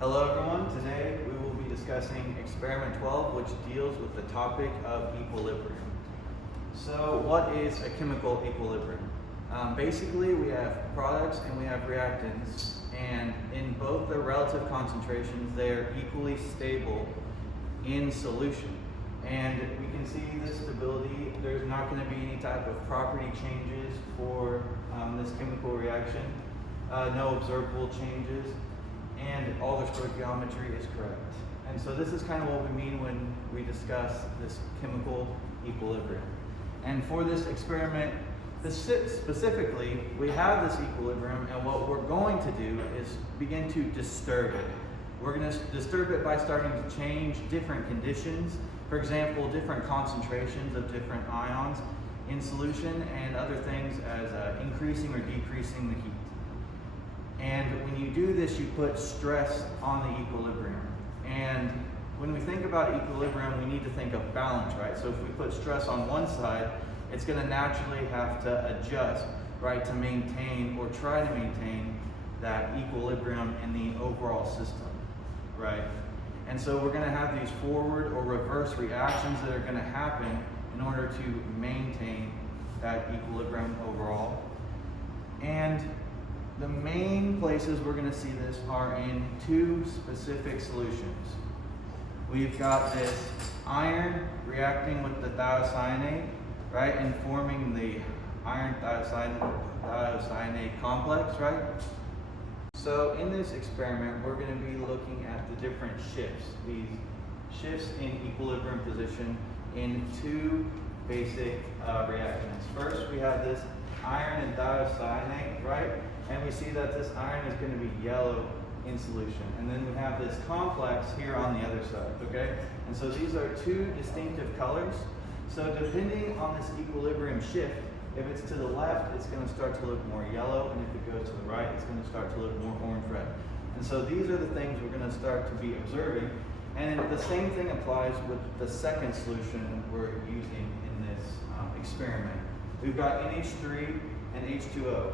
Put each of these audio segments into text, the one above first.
Hello everyone, today we will be discussing experiment 12, which deals with the topic of equilibrium. So what is a chemical equilibrium? Basically we have products and we have reactants, and in both their relative concentrations they are equally stable in solution. And we can see this stability. There's not going to be any type of property changes for this chemical reaction, no observable changes, and all the stoichiometry is correct. And so this is kind of what we mean when we discuss this chemical equilibrium. And for this experiment, specifically, we have this equilibrium, and what we're going to do is begin to disturb it. We're going to disturb it by starting to change different conditions. For example, different concentrations of different ions in solution, and other things as increasing or decreasing the heat. And when you do this, you put stress on the equilibrium. And when we think about equilibrium, we need to think of balance, right? So if we put stress on one side, it's going to naturally have to adjust, right, to maintain or try to maintain that equilibrium in the overall system, right? And so we're going to have these forward or reverse reactions that are going to happen in order to maintain that equilibrium overall. And the main places we're going to see this are in two specific solutions. We've got this iron reacting with the thiocyanate, right, and forming the iron thiocyanate complex, right? So in this experiment, we're going to be looking at the different shifts, these shifts in equilibrium position in two basic reactions. First, we have this iron and thiocyanate, right? And we see that this iron is going to be yellow in solution. And then we have this complex here on the other side, okay? And so these are two distinctive colors. So depending on this equilibrium shift, if it's to the left, it's going to start to look more yellow, and if it goes to the right, it's going to start to look more orange-red. And so these are the things we're going to start to be observing. And the same thing applies with the second solution we're using in this experiment. We've got NH3 and H2O,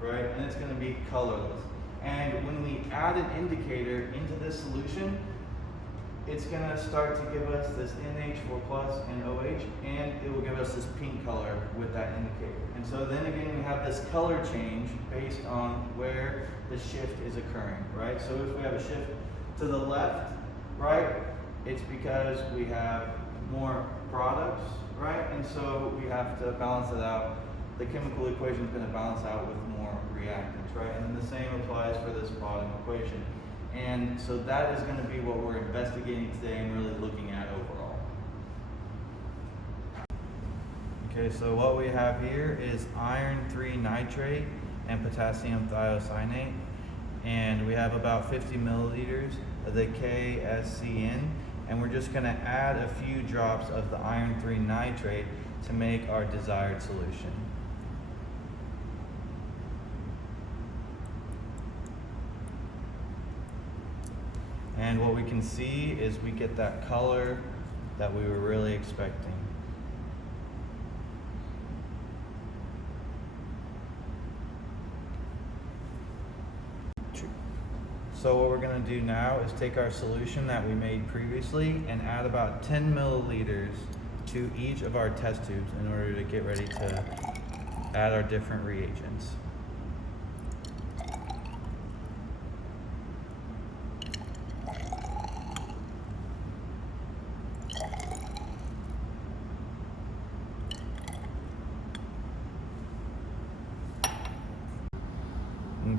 right? And it's going to be colorless. And when we add an indicator into this solution, it's going to start to give us this NH4 plus and OH, and it will give us this pink color with that indicator. And so then again, we have this color change based on where the shift is occurring, right? So if we have a shift to the left, right, it's because we have more products, right? And so we have to balance it out. The chemical equation is going to balance out with more reactants, right? And then the same applies for this bottom equation. And so that is going to be what we're investigating today and really looking at overall. Okay, so what we have here is iron 3 nitrate and potassium thiocyanate. And we have about 50 milliliters of the KSCN. And we're just going to add a few drops of the iron 3 nitrate to make our desired solution. And what we can see is we get that color that we were really expecting. So what we're going to do now is take our solution that we made previously and add about 10 milliliters to each of our test tubes in order to get ready to add our different reagents.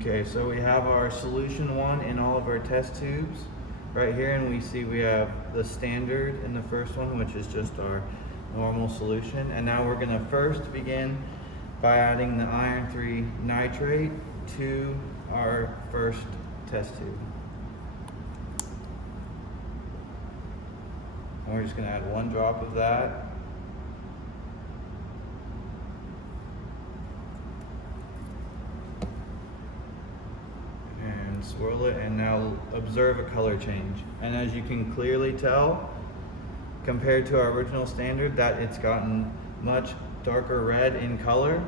Okay, so we have our solution 1 in all of our test tubes right here, and we see we have the standard in the first one, which is just our normal solution. And now we're going to first begin by adding the iron 3 nitrate to our first test tube. And we're just going to add 1 drop of that. Swirl it, and now observe a color change. And as you can clearly tell, compared to our original standard, that it's gotten much darker red in color,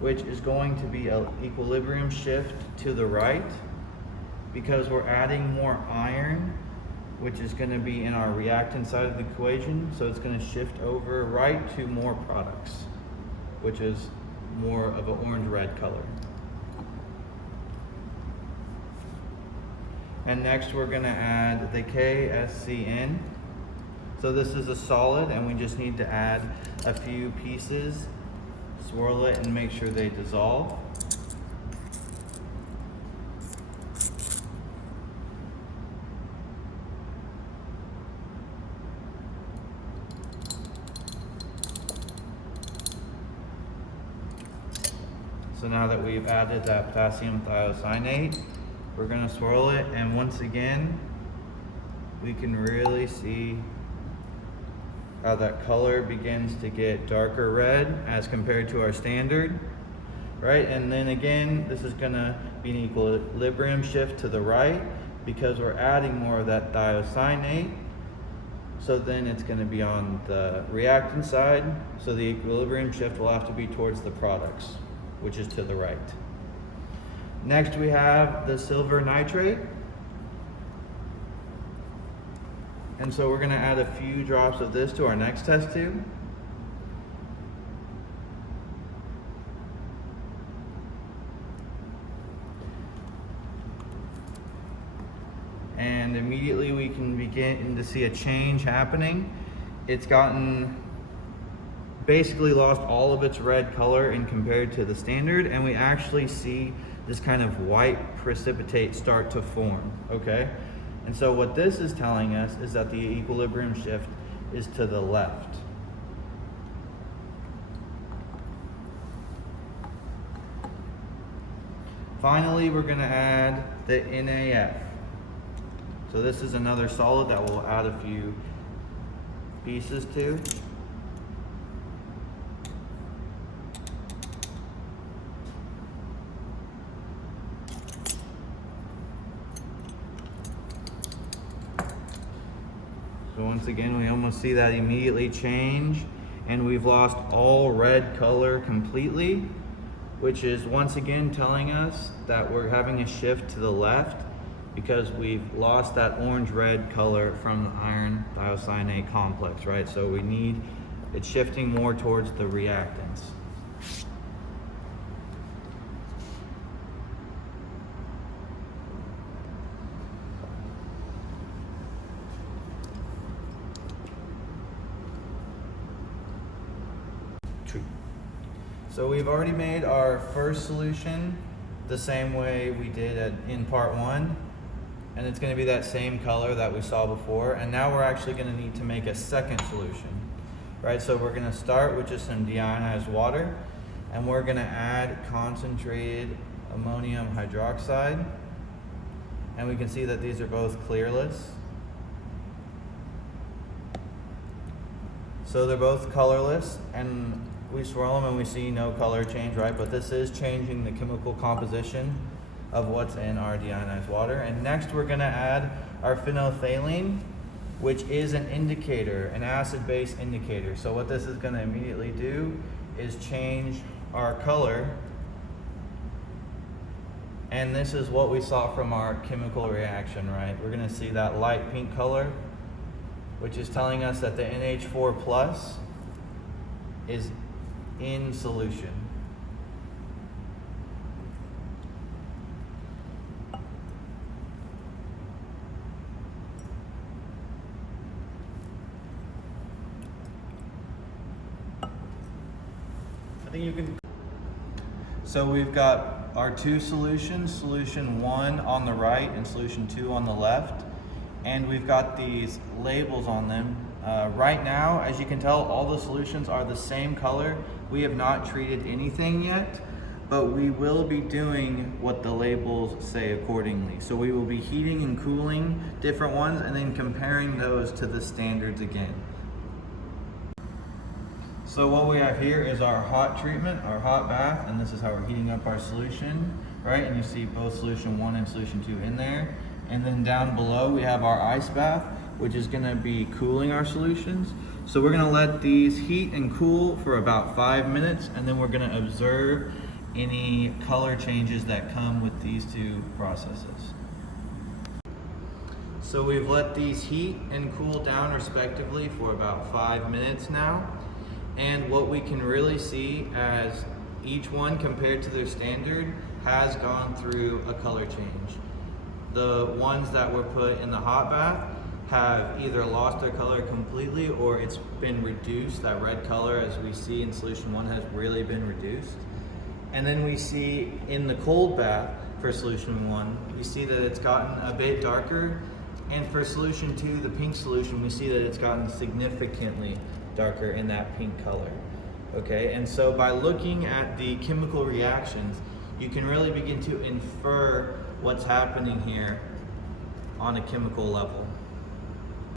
which is going to be an equilibrium shift to the right. because we're adding more iron, which is going to be in our reactant side of the equation. So it's going to shift over right to more products, which is more of an orange-red color. And next we're going to add the KSCN. So this is a solid, and we just need to add a few pieces, swirl it, and make sure they dissolve. So now that we've added that potassium thiocyanate, we're going to swirl it, and once again, we can really see how that color begins to get darker red as compared to our standard, right? And then again, this is going to be an equilibrium shift to the right because we're adding more of that thiocyanate. So then it's going to be on the reactant side, so the equilibrium shift will have to be towards the products, which is to the right. Next we have the silver nitrate. And so we're going to add a few drops of this to our next test tube. And immediately we can begin to see a change happening. It's gotten basically lost all of its red color and compared to the standard, and we actually see this kind of white precipitate start to form, okay? And so what this is telling us is that the equilibrium shift is to the left. Finally, we're going to add the NAF. So this is another solid that we'll add a few pieces to. So once again, we almost see that immediately change, and we've lost all red color completely, which is once again telling us that we're having a shift to the left because we've lost that orange-red color from the iron thiocyanate complex, right? So we need, it's shifting more towards the reactants. So we've already made our first solution the same way we did in part one, and it's going to be that same color that we saw before. And now we're actually going to need to make a second solution, right? So we're going to start with just some deionized water, and we're going to add concentrated ammonium hydroxide, and we can see that these are both clearless. So they're both colorless, and we swirl them and we see no color change, right? But this is changing the chemical composition of what's in our deionized water. And next we're gonna add our phenolphthalein, which is an indicator, an acid-base indicator. So what this is gonna immediately do is change our color. And this is what we saw from our chemical reaction, right? We're gonna see that light pink color, which is telling us that the NH4 plus is in solution. I think you can. So we've got our two solutions, solution 1 on the right and solution 2 on the left, and we've got these labels on them. Right now, as you can tell, all the solutions are the same color. We have not treated anything yet, but we will be doing what the labels say accordingly. So we will be heating and cooling different ones and then comparing those to the standards again. So what we have here is our hot treatment, our hot bath, and this is how we're heating up our solution, right? And you see both solution 1 and solution 2 in there. And then down below we have our ice bath, which is going to be cooling our solutions. So we're going to let these heat and cool for about 5 minutes, and then we're going to observe any color changes that come with these two processes. So we've let these heat and cool down respectively for about 5 minutes now. And what we can really see as each one compared to their standard has gone through a color change. The ones that were put in the hot bath have either lost their color completely or it's been reduced. That red color, as we see in solution 1, has really been reduced. And then we see in the cold bath for solution 1, we see that it's gotten a bit darker. And for solution 2, the pink solution, we see that it's gotten significantly darker in that pink color. Okay, and so by looking at the chemical reactions, you can really begin to infer what's happening here on a chemical level.